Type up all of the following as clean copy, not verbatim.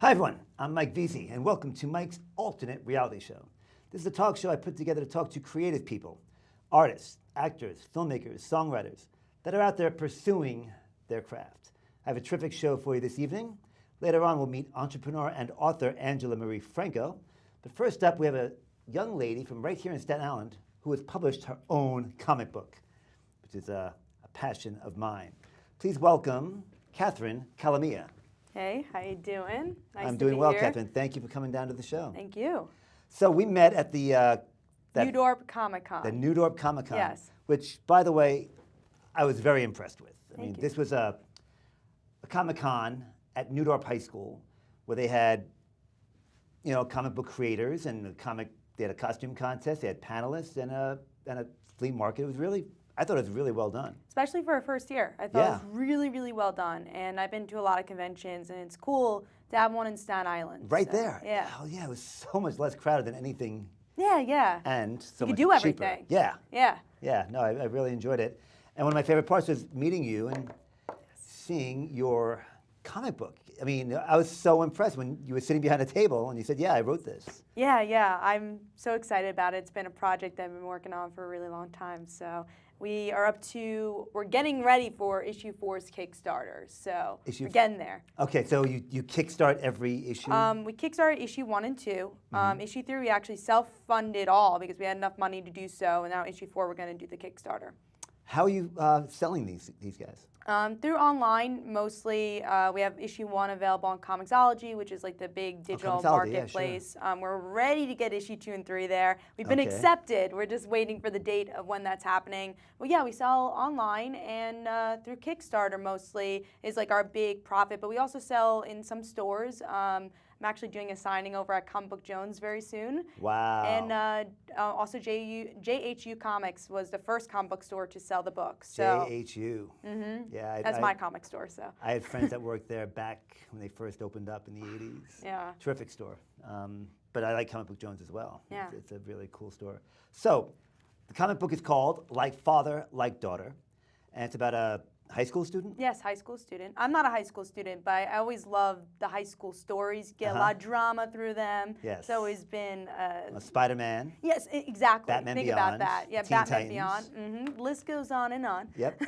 Hi everyone, I'm Mike Veasey, and welcome to Mike's Alternate Reality Show. This is a talk show I put together to talk to creative people, artists, actors, filmmakers, songwriters that are out there pursuing their craft. I have a terrific show for you this evening. Later on, we'll meet entrepreneur and author Angela Marie Franco. But first up, we have a young lady from right here in Staten Island who has published her own comic book, which is a passion of mine. Please welcome Catherine Calamia. Hey, how you doing? Nice I'm to doing be well, here. Catherine. Thank you for coming down to the show. Thank you. So we met at the Newdorp Comic Con. the Newdorp Comic Con, Yes. which, by the way, I was very impressed with. I mean, you. this was a Comic Con at Newdorp High School where they had, comic book creators and they had a costume contest, they had panelists and a flea market. I thought it was really well done. Especially for a first year. I thought it was really, really well done. And I've been to a lot of conventions, and it's cool to have one in Staten Island. Right there. Yeah. Oh yeah, it was so much less crowded than anything. Yeah. And so You much could do cheaper. everything. Yeah. Yeah. No, I really enjoyed it. And one of my favorite parts was meeting you and seeing your comic book. I mean, I was so impressed when you were sitting behind a table and you said, yeah, I wrote this. Yeah. I'm so excited about it. It's been a project I've been working on for a really long time. So we're getting ready for issue 4's Kickstarter. So we're getting there. Okay, so you kickstart every issue? We kickstarted issue 1 and 2. Issue 3 we actually self-funded all because we had enough money to do so. And now issue 4 we're going to do the Kickstarter. How are you selling these guys? Through online mostly. We have issue 1 available on Comixology, which is like the big digital marketplace. Yeah, sure. We're ready to get issue 2 and 3 there. We've been accepted. We're just waiting for the date of when that's happening. Well, yeah, we sell online and through Kickstarter mostly is like our big profit. But we also sell in some stores. I'm actually doing a signing over at Comic Book Jones very soon. Wow. And also JHU Comics was the first comic book store to sell the book. So. JHU. Mm-hmm. Yeah. That's my comic store, so. I had friends that worked there back when they first opened up in the 80s. Yeah. Terrific store. But I like Comic Book Jones as well. Yeah. It's a really cool store. So the comic book is called Like Father, Like Daughter. And it's about a high school student? Yes, high school student. I'm not a high school student, but I always love the high school stories. Get a lot of drama through them. Yes. It's always been... Spider-Man. Yes, exactly. Batman Think Beyond. about that. Yeah, Teen Batman Titans. Beyond. Mm-hmm. List goes on and on. Yep.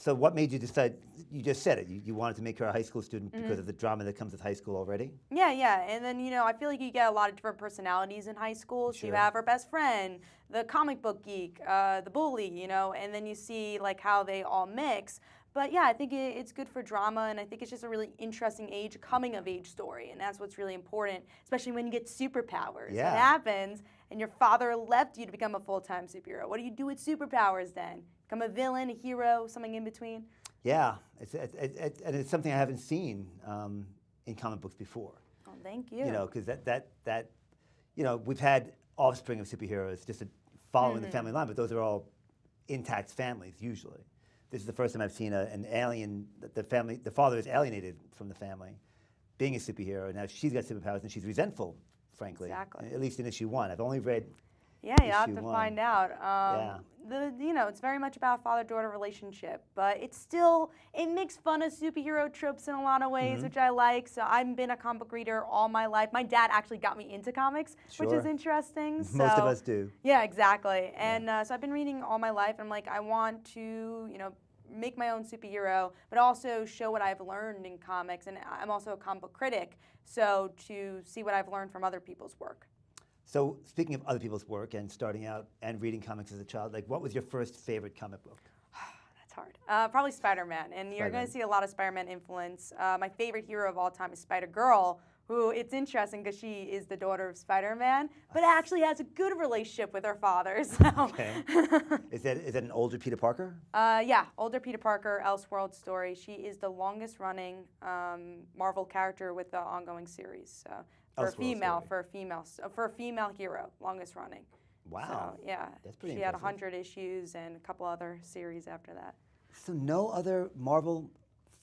So what made you decide, you just said it, you wanted to make her a high school student because of the drama that comes with high school already? Yeah. And then, I feel like you get a lot of different personalities in high school. So you have our best friend, the comic book geek, the bully, and then you see like how they all mix. But yeah, I think it's good for drama, and I think it's just a really interesting coming of age story, and that's what's really important, especially when you get superpowers. Yeah. It happens, and your father left you to become a full-time superhero. What do you do with superpowers then? Become a villain, a hero, something in between? Yeah, it's something I haven't seen in comic books before. Oh, thank you. Because we've had offspring of superheroes just following the family line, but those are all intact families usually. This is the first time I've seen an alien. The father is alienated from the family, being a superhero, and now she's got superpowers, and she's resentful, frankly. Exactly. At least in issue 1. I've only read. Yeah, you have to find out. It's very much about father-daughter relationship, but it makes fun of superhero tropes in a lot of ways, which I like. So I've been a comic book reader all my life. My dad actually got me into comics, which is interesting. Most of us do. Yeah, exactly. And so I've been reading all my life, and I'm like, I want to, make my own superhero, but also show what I've learned in comics. And I'm also a comic book critic, so to see what I've learned from other people's work. So speaking of other people's work and starting out and reading comics as a child, like what was your first favorite comic book? That's hard. Probably Spider-Man, and you're going to see a lot of Spider-Man influence. My favorite hero of all time is Spider-Girl, who it's interesting because she is the daughter of Spider-Man, but actually has a good relationship with her father. So. Okay. Is that an older Peter Parker? Yeah, older Peter Parker, Elseworld story. She is the longest running Marvel character with the ongoing series. So. For a female hero, longest running. Wow. So, yeah. That's pretty She had impressive. 100 issues and a couple other series after that. So no other Marvel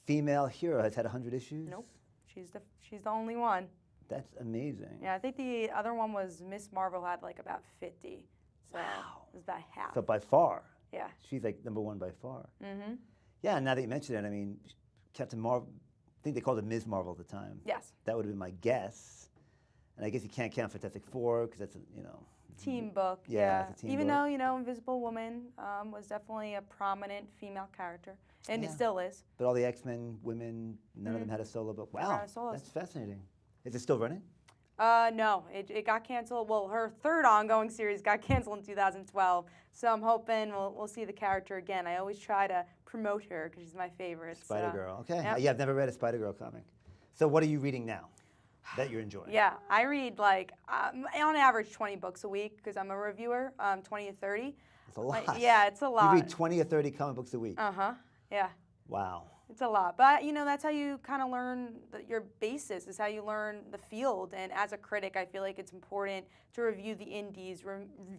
female hero has had 100 issues? Nope. She's the only one. That's amazing. Yeah, I think the other one was Miss Marvel had like about 50. So Wow. it was about half. So by far. Yeah. She's like #1 by far. Mm-hmm. Yeah, and now that you mention it, I mean, Captain Marvel, think they called it Ms. Marvel at the time. Yes. That would have been my guess. And I guess you can't count Fantastic Four because that's, Team book. Yeah, it's a team Even book. though, Invisible Woman was definitely a prominent female character. And Yeah. it still is. But all the X-Men women, none of them had a solo book. Never Wow, had a solo. that's fascinating. Is it still running? No, it got canceled. Well, her third ongoing series got canceled in 2012. So I'm hoping we'll see the character again. I always try to promote her because she's my favorite. Spider-Girl. Okay. Yep. Yeah, I've never read a Spider-Girl comic. So what are you reading now that you're enjoying? Yeah, I read like on average 20 books a week because I'm a reviewer. 20 to 30. It's a lot. Yeah, it's a lot. You read 20 or 30 comic books a week. Yeah. Wow. It's a lot, but that's how you kind of learn your basis. Is how you learn the field. And as a critic, I feel like it's important to review the indies,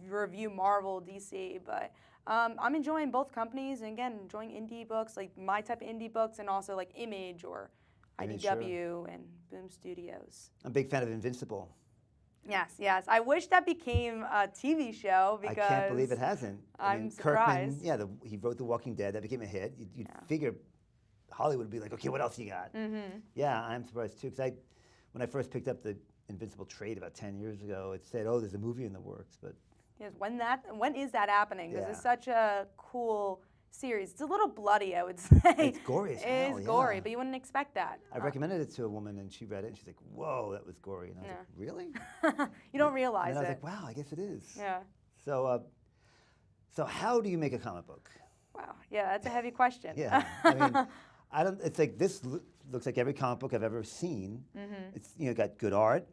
review Marvel, DC. But I'm enjoying both companies, and again, enjoying indie books, like my type of indie books, and also like Image or IDW and Boom Studios. I'm a big fan of Invincible. Yes. I wish that became a TV show because I can't believe it hasn't. I'm Kirkman, surprised. he wrote The Walking Dead. That became a hit. You'd figure Hollywood would be like, okay, what else you got? Yeah, I'm surprised too, because when I first picked up the Invincible trade about 10 years ago, it said, oh, there's a movie in the works, but yes, when is that happening? Because it's Yeah. such a cool series. It's a little bloody, I would say. It's gory as hell, It is gory, yeah. but you wouldn't expect that. I recommended it to a woman, and she read it, and she's like, whoa, that was gory. And I was like, really? You don't realize And I was it. like, wow, I guess it is. Yeah. So how do you make a comic book? Wow. Yeah, that's a heavy question. Yeah, I mean, it's like this looks like every comic book I've ever seen. It's, got good art.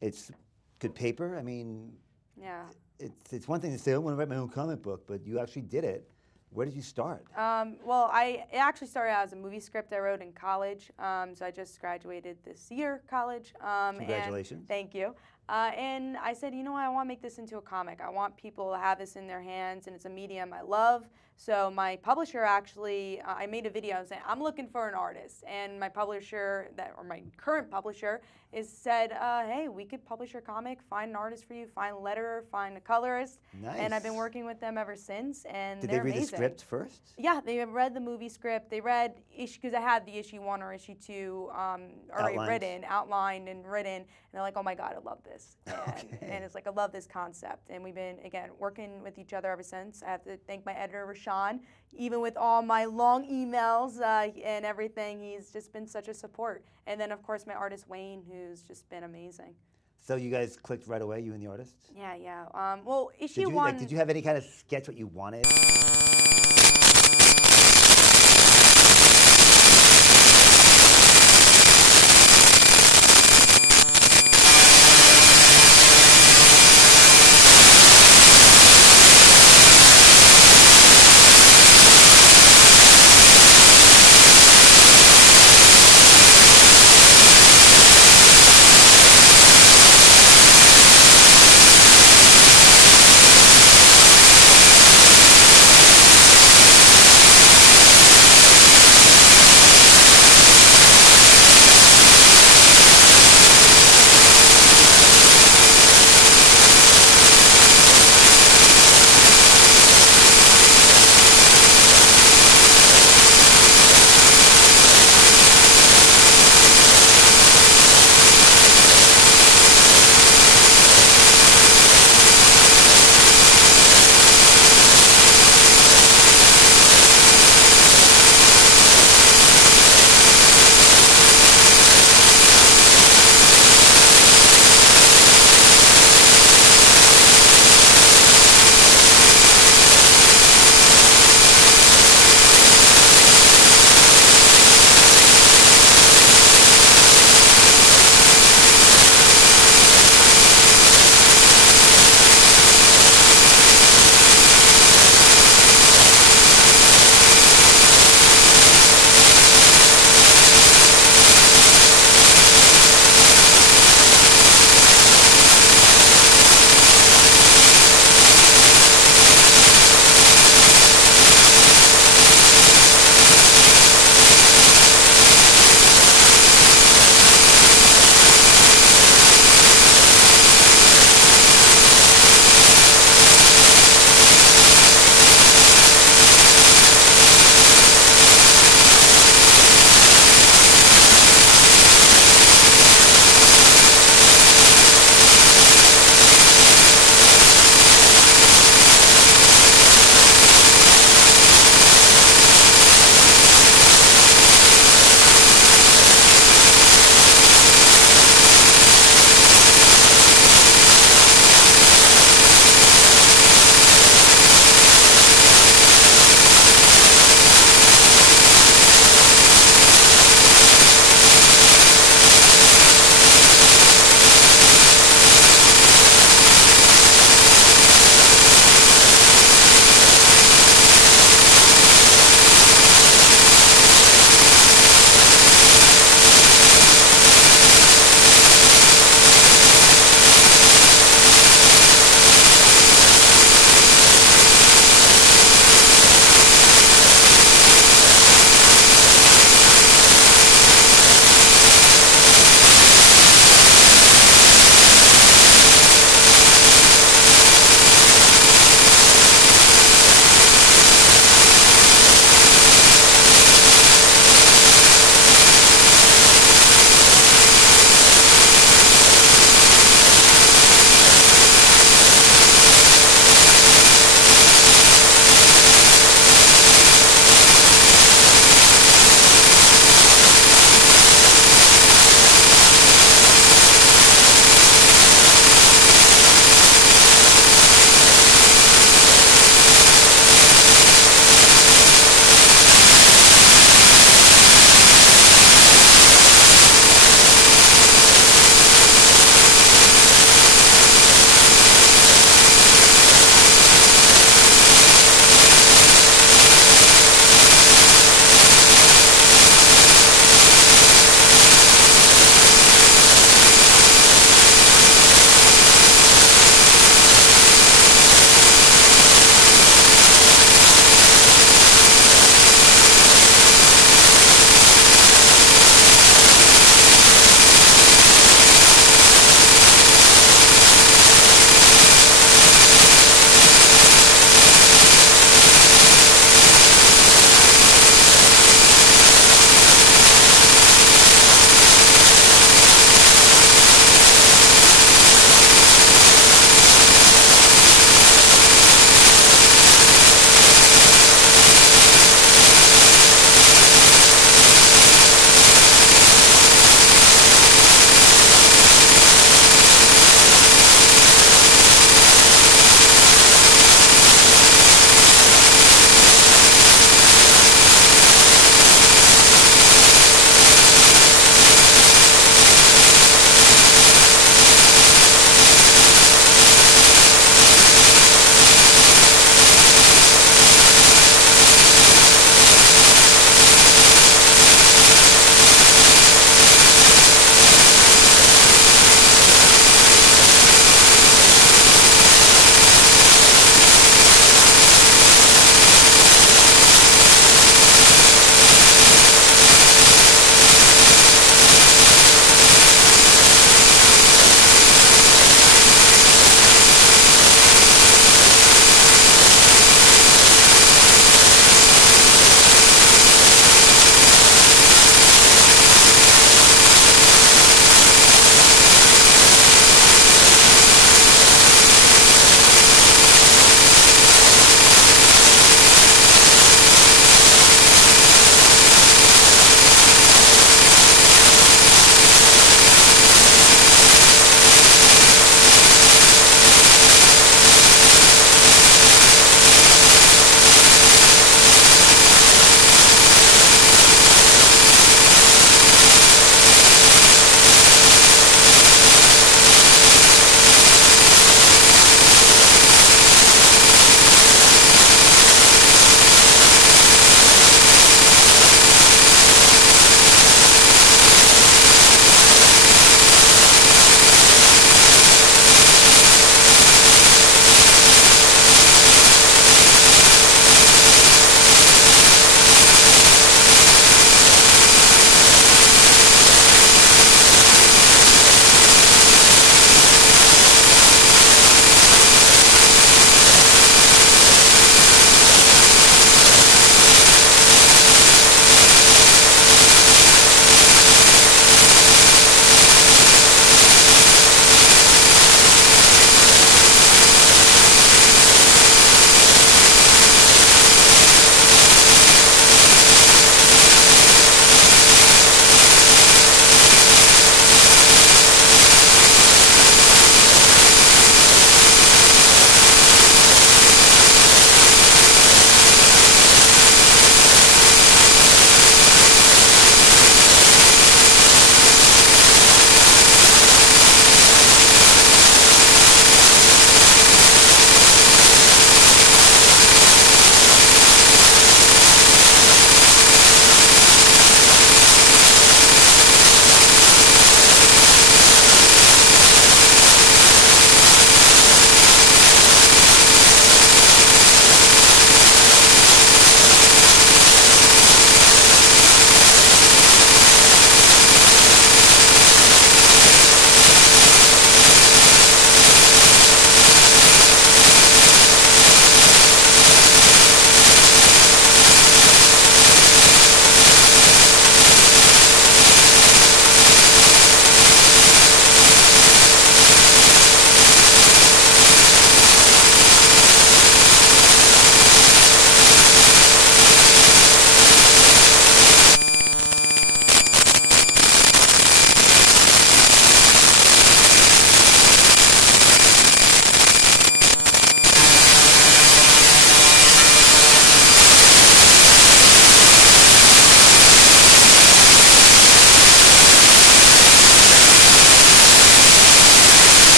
It's good paper. I mean, Yeah. it's one thing to say, I want to write my own comic book, but you actually did it. Where did you start? Well, it actually started out as a movie script I wrote in college. So I just graduated this year, college. Congratulations. And thank you. And I said, you know what, I want to make this into a comic. I want people to have this in their hands, and it's a medium I love. So my publisher actually, I made a video saying, I'm looking for an artist. And my publisher, or my current publisher, said, hey, we could publish your comic, find an artist for you, find a letterer, find a colorist. Nice. And I've been working with them ever since, and Did they're they read amazing. the script first? Yeah, they read the movie script. They read because I had the issue 1 or issue 2 already outlined and written. And they're like, oh my God, I love this. And it's like, I love this concept. And we've been, again, working with each other ever since. I have to thank my editor, Rashawn. Even with all my long emails and everything, he's just been such a support. And then, of course, my artist, Wayne, who's just been amazing. So you guys clicked right away, you and the artist? Yeah. Well, issue Did you, 1... did you have any kind of sketch what you wanted?